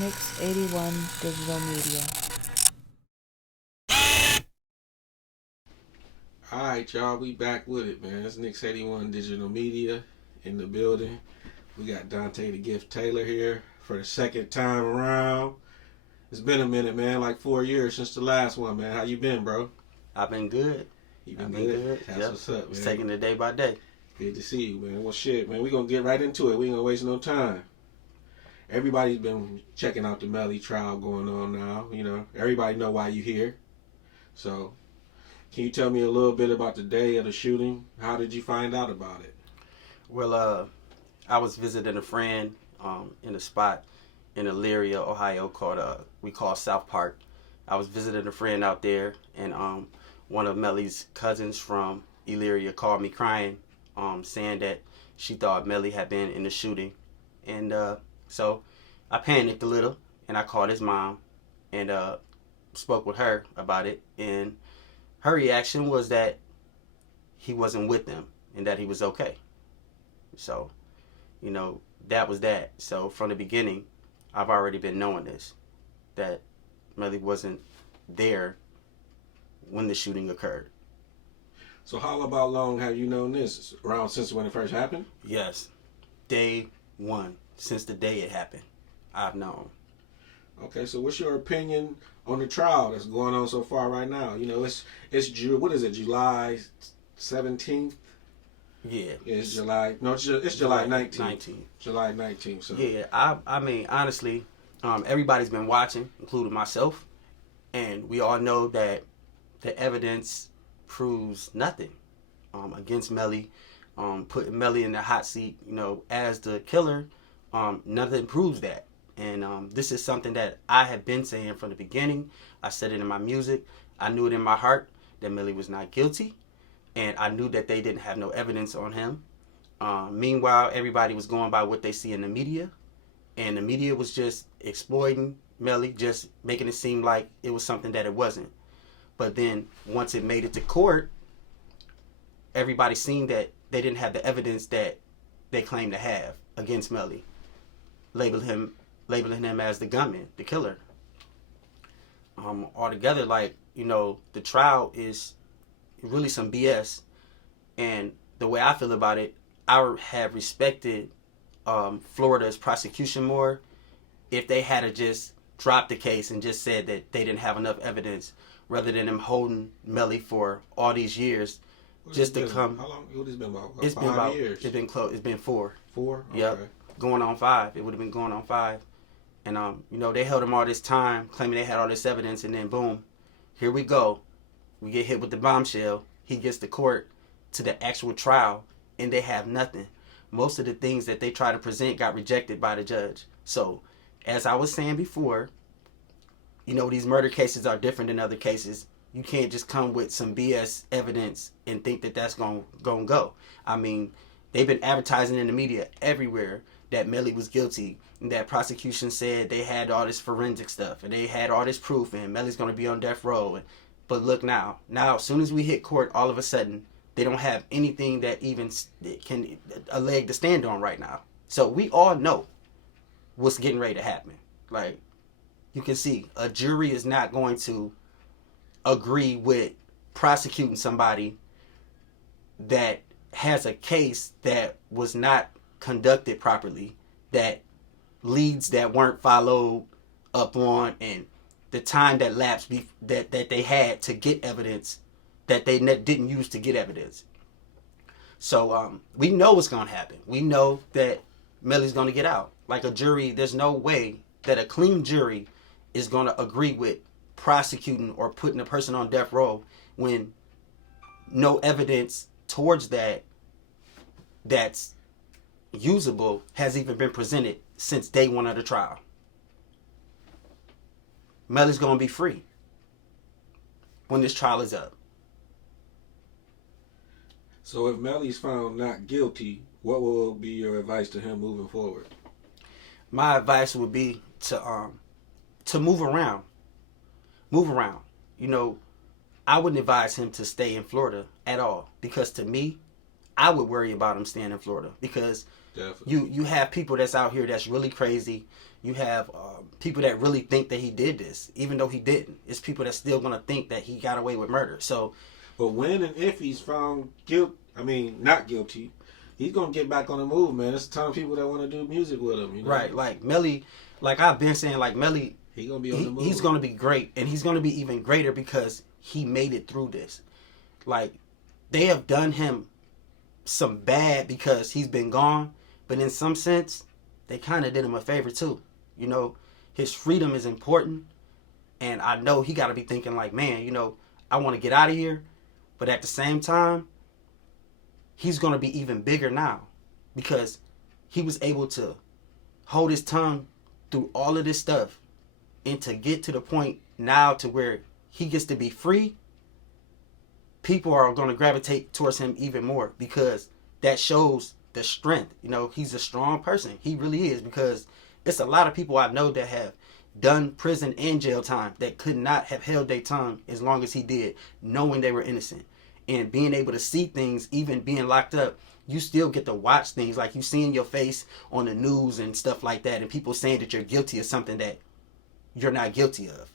Mix 81 Digital Media. All right, y'all, we back with it, man. It's Nick's 81 Digital Media in the building. We got Donte the Gift Taylor here for the second time around. It's been a minute, man, like 4 years since the last one, man. How you been, bro? I've been good. You been good? That's Yep. what's up, man. Just taking it day by day. Good to see you, man. Well, shit, man, we gonna get right into it. We ain't gonna waste no time. Everybody's been checking out the Melly trial going on now. You know, everybody know why you here. So, can you tell me a little bit about the day of the shooting? How did you find out about it? Well, I was visiting a friend in a spot in Elyria, Ohio called we call South Park. I was visiting a friend out there, and one of Melly's cousins from Elyria called me crying, saying that she thought Melly had been in the shooting, and so I panicked a little, and I called his mom, and spoke with her about it, and her reaction was that he wasn't with them and that he was okay. So, you know, that was that. So from the beginning, I've already been knowing this, that Melly wasn't there when the shooting occurred. So how about long have you known this? Around since when it first happened? Yes, day one, since the day it happened, I've known. Okay, so what's your opinion on the trial that's going on so far right now? You know, it's what is it, July 17th? Yeah. It's July, no, it's July 19th. 19th. July 19th. So. Yeah, I mean, honestly, everybody's been watching, including myself, and we all know that the evidence proves nothing against Melly. Putting Melly in the hot seat, you know, as the killer, nothing proves that. And this is something that I have been saying from the beginning. I said it in my music. I knew it in my heart that Melly was not guilty, and I knew that they didn't have no evidence on him. Meanwhile, everybody was going by what they see in the media, and the media was just exploiting Melly, just making it seem like it was something that it wasn't. But then once it made it to court, everybody seen that they didn't have the evidence that they claimed to have against Melly, labeling him as the gunman, the killer. Altogether, like, you know, the trial is really some BS. And the way I feel about it, I have respected Florida's prosecution more if they had to just drop the case and just said that they didn't have enough evidence, rather than them holding Melly for all these years just to come. How long? What has it been about? It's been 5 years. It's been close. It's been 4. 4. Okay. Yep. Going on 5. It would have been going on 5. And you know, they held him all this time, claiming they had all this evidence, and then boom, here we go. We get hit with the bombshell. He gets to court to the actual trial, and they have nothing. Most of the things that they try to present got rejected by the judge. So, as I was saying before, you know, these murder cases are different than other cases. You can't just come with some BS evidence and think that that's going to go. I mean, they've been advertising in the media everywhere that Melly was guilty, and that prosecution said they had all this forensic stuff and they had all this proof, and Melly's going to be on death row. But look now, as soon as we hit court, all of a sudden they don't have anything that even can a leg to stand on right now. So we all know what's getting ready to happen. Like, you can see, a jury is not going to agree with prosecuting somebody that has a case that was not conducted properly, that leads that weren't followed up on, and the time that lapsed that they had to get evidence that they didn't use to get evidence. So we know what's going to happen. We know that Melly's going to get out. Like, a jury, there's no way that a clean jury is going to agree with prosecuting or putting a person on death row when no evidence towards that's usable has even been presented since day one of the trial. Melly's going to be free when this trial is up. So if Melly's found not guilty, what will be your advice to him moving forward? My advice would be to move around. Move around. You know, I wouldn't advise him to stay in Florida at all, because to me, I would worry about him staying in Florida, because Definitely. You have people that's out here that's really crazy. You have people that really think that he did this, even though he didn't. It's people that's still gonna think that he got away with murder. So, but when and if he's found not guilty, he's gonna get back on the move, man. There's a ton of people that want to do music with him. You know? Right, like Melly, like I've been saying, like Melly, he gonna be on the move. He's gonna be great, and he's gonna be even greater because he made it through this. Like, they have done him some bad because he's been gone, but in some sense, they kind of did him a favor too. You know, his freedom is important, and I know he got to be thinking like, man, you know, I want to get out of here, but at the same time, he's going to be even bigger now because he was able to hold his tongue through all of this stuff and to get to the point now to where he gets to be free. People are going to gravitate towards him even more because that shows the strength. You know, he's a strong person. He really is, because it's a lot of people I know that have done prison and jail time that could not have held their tongue as long as he did, knowing they were innocent. And being able to see things, even being locked up, you still get to watch things like you see in your face on the news and stuff like that, and people saying that you're guilty of something that you're not guilty of.